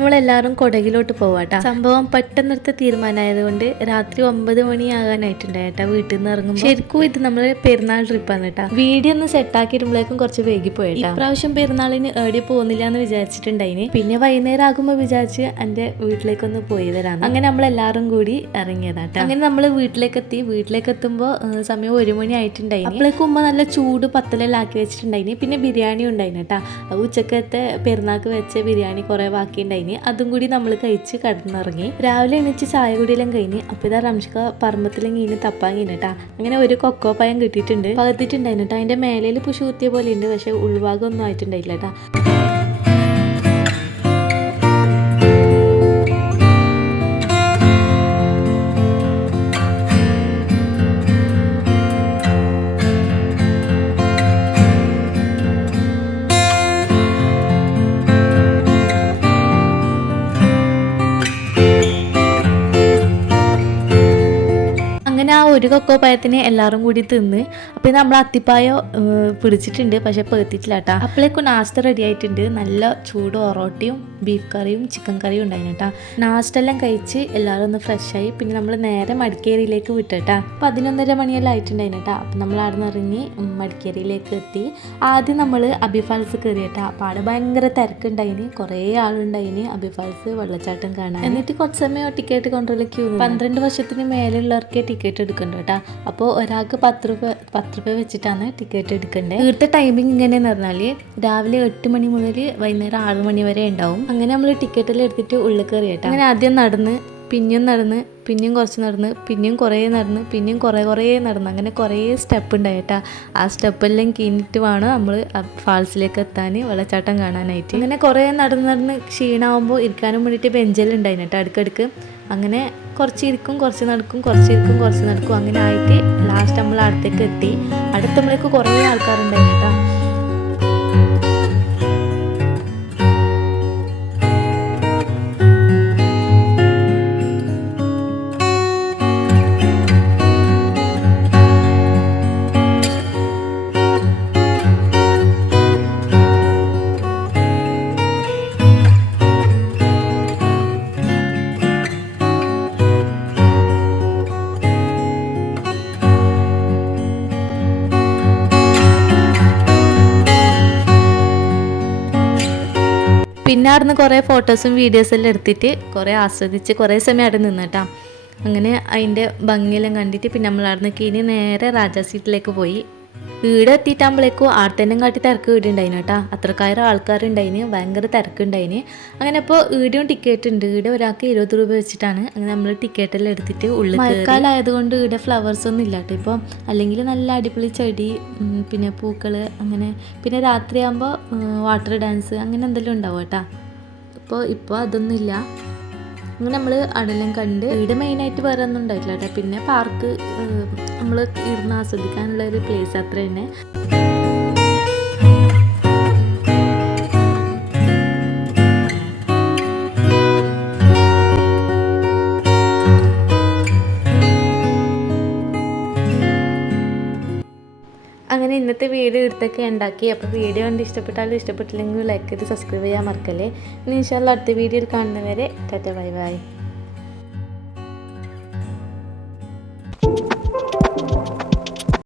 നമ്മളെല്ലാവരും കൊടകിലോട്ട് പോവാട്ടാ. സംഭവം പെട്ടെന്നെടുത്ത തീരുമാനമായതുകൊണ്ട് രാത്രി 9 മണിയാകാനായിട്ടുണ്ടായിട്ടാ വീട്ടിൽ നിന്ന് ഇറങ്ങുമ്പോൾ. ശരിക്കും ഇത് നമ്മൾ പെരുന്നാൾ ട്രിപ്പാണ് കേട്ടാ. വീഡിയോ ഒന്ന് സെറ്റാക്കി ഇടുമ്പോഴേക്കും കുറച്ച് വൈകി പോയിട്ടാ. ഇപ്രാവശ്യം പെരുന്നാളിന് എവിടെ പോകുന്നില്ല എന്ന് വിചാരിച്ചിട്ടുണ്ടായിന്. പിന്നെ വൈകുന്നേരം ആകുമ്പോൾ വിചാരിച്ച് എൻ്റെ വീട്ടിലേക്കൊന്ന് പോയി തരാന്ന്. അങ്ങനെ നമ്മളെല്ലാവരും കൂടി ഇറങ്ങിയതാട്ടാ. അങ്ങനെ നമ്മൾ വീട്ടിലേക്ക് എത്തുമ്പോൾ സമയം 1 മണി ആയിട്ടുണ്ടായിന്. അപ്പോഴേക്കും ഉമ്മ നല്ല ചൂട് പത്തലെല്ലാം ആക്കി വെച്ചിട്ടുണ്ടായിന്. പിന്നെ ബിരിയാണി ഉണ്ടായിന് കേട്ടാ. ഉച്ചക്കത്തെ പെരുന്നാൾക്ക് വെച്ച ബിരിയാണി കുറെ ബാക്കി ഉണ്ടായിന്. അതും കൂടി നമ്മൾ കഴിച്ച് കിടന്നിറങ്ങി. രാവിലെ എണീച്ച് ചായ കുടിയെല്ലാം കഴിഞ്ഞ്. അപ്പോൾ ഇതാ റംഷിക പറമ്പത്തിലെങ്കിൽ ഇനി തപ്പാങ്ങിന് കേട്ടാ. അങ്ങനെ ഒരു കൊക്കോ പയം കിട്ടിയിട്ടുണ്ട്, പകർത്തിട്ടുണ്ടായിരുന്നു കേട്ടോ. അതിന്റെ മേലയിൽ പുഷു കുത്തിയ പോലെ ഉണ്ട്, പക്ഷെ ഉൾഭാഗം ഒന്നും ആയിട്ടുണ്ടായില്ല കേട്ടാ. അങ്ങനെ ആ ഒരു കൊക്കോ പയത്തിന് എല്ലാവരും കൂടി തിന്ന്. അപ്പോൾ നമ്മൾ അത്തിപ്പായോ പിടിച്ചിട്ടുണ്ട്, പക്ഷെ പേർത്തിട്ടില്ല കേട്ടോ. അപ്പോഴേക്കും നാസ്ത റെഡി ആയിട്ടുണ്ട്. നല്ല ചൂട് ഒറോട്ടിയും ബീഫ് കറിയും ചിക്കൻ കറിയും ഉണ്ടായിരുന്നു കേട്ടോ. നാസ്റ്റെല്ലാം കഴിച്ച് എല്ലാവരും ഒന്ന് ഫ്രഷായി. പിന്നെ നമ്മൾ നേരെ മടിക്കേരിയിലേക്ക് വിട്ടേട്ടാ. 11:30 മണിയെല്ലാം ആയിട്ടുണ്ടായിരുന്നു കേട്ടോ. അപ്പം നമ്മൾ അവിടെ നിന്ന് ഇറങ്ങി മടിക്കേരിയിലേക്ക് എത്തി. ആദ്യം നമ്മൾ അബി ഫാൾസ് കയറി കേട്ടോ. അപ്പോൾ അവിടെ ഭയങ്കര തിരക്കുണ്ടായിന്, കുറേ ആളുണ്ടായിന് അബി ഫാൾസ് വെള്ളച്ചാട്ടം കാണാൻ. എന്നിട്ട് കുറച്ച് സമയം ടിക്കറ്റ് കൗണ്ടറിൽ ക്യൂ. 12 വർഷത്തിന് മേലുള്ളവർക്ക് ടിക്കറ്റ് എടുക്കണ്ട കേട്ടോ. അപ്പോൾ ഒരാൾക്ക് 10 രൂപ വെച്ചിട്ടാണ് ടിക്കറ്റ് എടുക്കേണ്ടത്. ഇവിടുത്തെ ടൈമിംഗ് ഇങ്ങനെയെന്ന് പറഞ്ഞാൽ രാവിലെ 8 മണി മുതൽ വൈകുന്നേരം 6 മണി വരെ ഉണ്ടാവും. അങ്ങനെ നമ്മൾ ടിക്കറ്റെല്ലാം എടുത്തിട്ട് ഉള്ളിൽ കയറി കേട്ടോ. അങ്ങനെ ആദ്യം നടന്ന്, പിന്നെയും നടന്ന്, പിന്നെയും കുറച്ച് നടന്ന്, പിന്നെയും കുറേ നടന്ന്, പിന്നെയും കുറേ നടന്ന്, അങ്ങനെ കുറേ സ്റ്റെപ്പ് ഉണ്ടായിട്ടാ. ആ സ്റ്റെപ്പെല്ലാം കഴിഞ്ഞിട്ട് വേണം നമ്മൾ ഫാൾസിലേക്ക് എത്താൻ, വെള്ളച്ചാട്ടം കാണാനായിട്ട്. അങ്ങനെ കുറേ നടന്ന് ക്ഷീണമാകുമ്പോൾ ഇരിക്കാനും വേണ്ടിയിട്ട് ബെഞ്ചെല്ലാം ഉണ്ടായിരുന്നു കേട്ടോ അടുക്കടുക്ക്. അങ്ങനെ കുറച്ച് ഇരിക്കും, കുറച്ച് നടക്കും, കുറച്ച് നടക്കും, അങ്ങനെ ആയിട്ട് ലാസ്റ്റ് നമ്മൾ അടുത്തേക്ക് എത്തി. അടുത്തുമ്പോഴേക്ക് കുറേ ആൾക്കാരുണ്ടായിരുന്നു കേട്ടോ. പിന്നെ അവിടുന്ന് കുറേ ഫോട്ടോസും വീഡിയോസും എല്ലാം എടുത്തിട്ട് കുറേ ആസ്വദിച്ച് കുറേ സമയം അവിടെ നിന്നിട്ടാ. അങ്ങനെ അതിൻ്റെ ഭംഗിയെല്ലാം കണ്ടിട്ട് പിന്നെ നമ്മൾ അവിടുന്ന് കഴിഞ്ഞ് നേരെ രാജാ സീറ്റിലേക്ക് പോയി. വീട് എത്തിയിട്ടാകുമ്പോഴേക്കും ആടത്തേനും കാട്ടി തിരക്ക് വീടുണ്ടായിന് കേട്ടോ. അത്രക്കായിരം ആൾക്കാരുണ്ടായിന്, ഭയങ്കര തിരക്കുണ്ടായിന്. അങ്ങനെ ഇപ്പോൾ ഈടെയും ടിക്കറ്റ് ഉണ്ട്. ഈടെ ഒരാൾക്ക് 20 രൂപ വെച്ചിട്ടാണ്. അങ്ങനെ നമ്മൾ ടിക്കറ്റെല്ലാം എടുത്തിട്ട് ഉള്ളിൽ. മഴക്കാലമായതുകൊണ്ട് ഈടെ ഫ്ലവേഴ്സ് ഒന്നും ഇല്ല കേട്ടോ ഇപ്പോൾ. അല്ലെങ്കിൽ നല്ല അടിപൊളി ചെടി, പിന്നെ പൂക്കൾ, അങ്ങനെ പിന്നെ രാത്രിയാകുമ്പോൾ വാട്ടർ ഡാൻസ് അങ്ങനെ എന്തെല്ലാം ഉണ്ടാവും കേട്ടോ. ഇപ്പോൾ അതൊന്നും ഇല്ല. അങ്ങനെ നമ്മൾ അവിടെല്ലാം കണ്ട്. ഇവിടെ മെയിനായിട്ട് വേറെ ഒന്നും ഉണ്ടായിട്ടില്ല കേട്ടോ. പിന്നെ പാർക്ക് നമ്മൾ ഇരുന്ന് ആസ്വദിക്കാനുള്ള ഒരു പ്ലേസ് അത്ര തന്നെ. അങ്ങനെ ഇന്നത്തെ വീഡിയോ എടുത്തൊക്കെ ഉണ്ടാക്കി. അപ്പോൾ വീഡിയോ കണ്ട് ഇഷ്ടപ്പെട്ടാലും ഇഷ്ടപ്പെട്ടില്ലെങ്കിൽ ലൈക്ക് ചെയ്ത് സബ്സ്ക്രൈബ് ചെയ്യാൻ മറക്കല്ലേ. ഇനി ഇൻഷാല്ലാ അടുത്ത വീഡിയോയിൽ കാണുന്നവരെ ടാറ്റ ബൈ ബൈ.